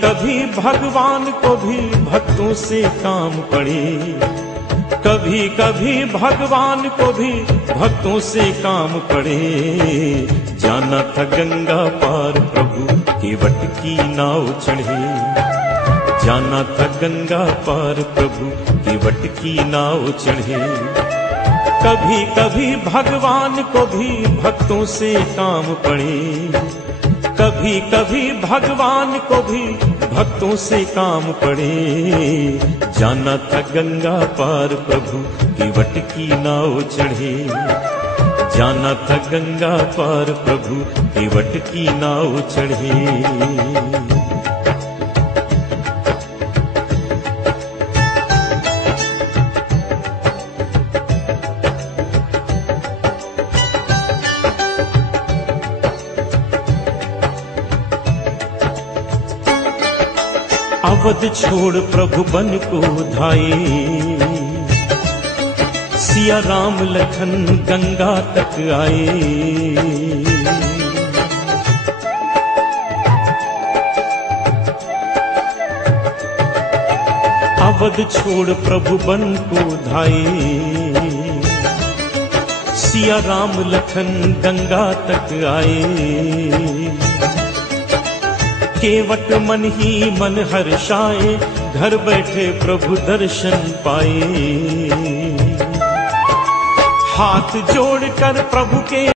कभी भगवान को भी भक्तों से काम पड़े, कभी कभी भगवान को भी भक्तों से काम पड़े। जाना था गंगा पार प्रभु केवट की नाव चढ़े, जाना था गंगा पार प्रभु केवट की नाव चढ़े। कभी कभी भगवान को भी भक्तों से काम पड़े, कभी कभी भगवान को भी भक्तों से काम पड़े। जाना था गंगा पार प्रभु केवट की नाव चढ़े, जाना था गंगा पार प्रभु केवट की नाव चढ़े। अवध छोड़ प्रभु बन को धाये, सिया राम लखन गंगा तक आए। अवध छोड़ प्रभु बन को धाये, सिया राम लखन गंगा तक आए। केवट मन ही मन हर्षाए, घर बैठे प्रभु दर्शन पाए। हाथ जोड़कर प्रभु के